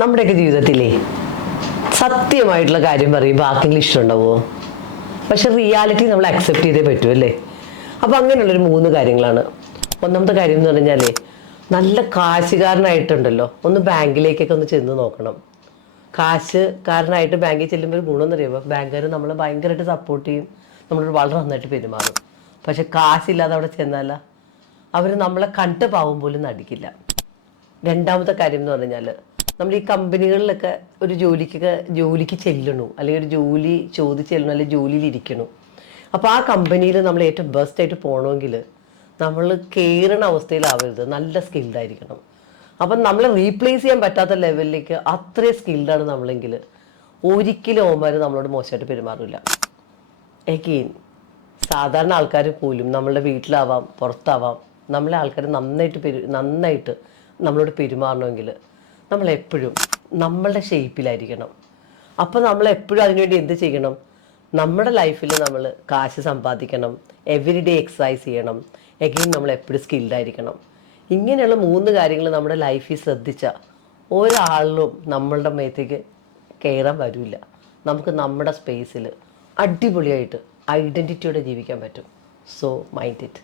നമ്മുടെയൊക്കെ ജീവിതത്തിലേ സത്യമായിട്ടുള്ള കാര്യം പറയുമ്പോൾ ആർക്കെങ്കിലും ഇഷ്ടമുണ്ടാവുമോ? പക്ഷെ റിയാലിറ്റി നമ്മൾ അക്സെപ്റ്റ് ചെയ്തേ പറ്റൂ അല്ലേ? അപ്പോൾ അങ്ങനെയുള്ളൊരു 3 കാര്യങ്ങളാണ്. ഒന്നാമത്തെ കാര്യം എന്ന് പറഞ്ഞാലേ, നല്ല കാശുകാരനായിട്ടുണ്ടല്ലോ ഒന്ന് ബാങ്കിലേക്കൊക്കെ ഒന്ന് ചെന്ന് നോക്കണം. കാശുകാരനായിട്ട് ബാങ്കിൽ ചെല്ലുമ്പോൾ ഒരു ഗുണമെന്ന് അറിയുമ്പോൾ ബാങ്കുകാർ നമ്മളെ ഭയങ്കരമായിട്ട് സപ്പോർട്ട് ചെയ്യും, നമ്മളോട് വളരെ നന്നായിട്ട് പെരുമാറും. പക്ഷെ കാശില്ലാതെ അവിടെ ചെന്നാൽ അവർ നമ്മളെ കണ്ട് പാവം പോലും നടിക്കില്ല. രണ്ടാമത്തെ കാര്യം എന്ന് പറഞ്ഞാൽ, നമ്മൾ ഈ കമ്പനികളിലൊക്കെ ഒരു ജോലിക്ക് ചെല്ലണു, അല്ലെങ്കിൽ ഒരു ജോലി ചോദിച്ച് ചെല്ലണു, അല്ലെങ്കിൽ ജോലിയിൽ ഇരിക്കണു. അപ്പോൾ ആ കമ്പനിയിൽ നമ്മൾ ഏറ്റവും ബെസ്റ്റായിട്ട് പോകണമെങ്കിൽ നമ്മൾ കയറുന്ന അവസ്ഥയിലാവരുത്, നല്ല സ്കിൽഡായിരിക്കണം. അപ്പം നമ്മളെ റീപ്ലേസ് ചെയ്യാൻ പറ്റാത്ത ലെവലിലേക്ക് അത്രയും സ്കിൽഡാണ് നമ്മളെങ്കിൽ ഒരിക്കലും അവന്മാർ നമ്മളോട് മോശമായിട്ട് പെരുമാറില്ല. എഗെയിൻ സാധാരണ ആൾക്കാർ പോലും നമ്മളുടെ വീട്ടിലാവാം പുറത്താവാം, നമ്മളെ ആൾക്കാർ നന്നായിട്ട് നമ്മളോട് പെരുമാറണമെങ്കിൽ നമ്മളെപ്പോഴും നമ്മളുടെ ഷേപ്പിലായിരിക്കണം. അപ്പോൾ നമ്മളെപ്പോഴും അതിനുവേണ്ടി എന്ത് ചെയ്യണം? നമ്മുടെ ലൈഫിൽ നമ്മൾ കാശ് സമ്പാദിക്കണം, എവറി ഡേ എക്സസൈസ് ചെയ്യണം, എഗെയിൻ നമ്മൾ എപ്പോഴും സ്കിൽഡായിരിക്കണം. ഇങ്ങനെയുള്ള 3 കാര്യങ്ങൾ നമ്മുടെ ലൈഫിൽ ശ്രദ്ധിച്ചാൽ ഒരാളിലും നമ്മളുടെ മേത്തേക്ക് കയറാൻ വരില്ല. നമുക്ക് നമ്മുടെ സ്പേസിൽ അടിപൊളിയായിട്ട് ഐഡൻറ്റിറ്റിയോടെ ജീവിക്കാൻ പറ്റും. So mind it.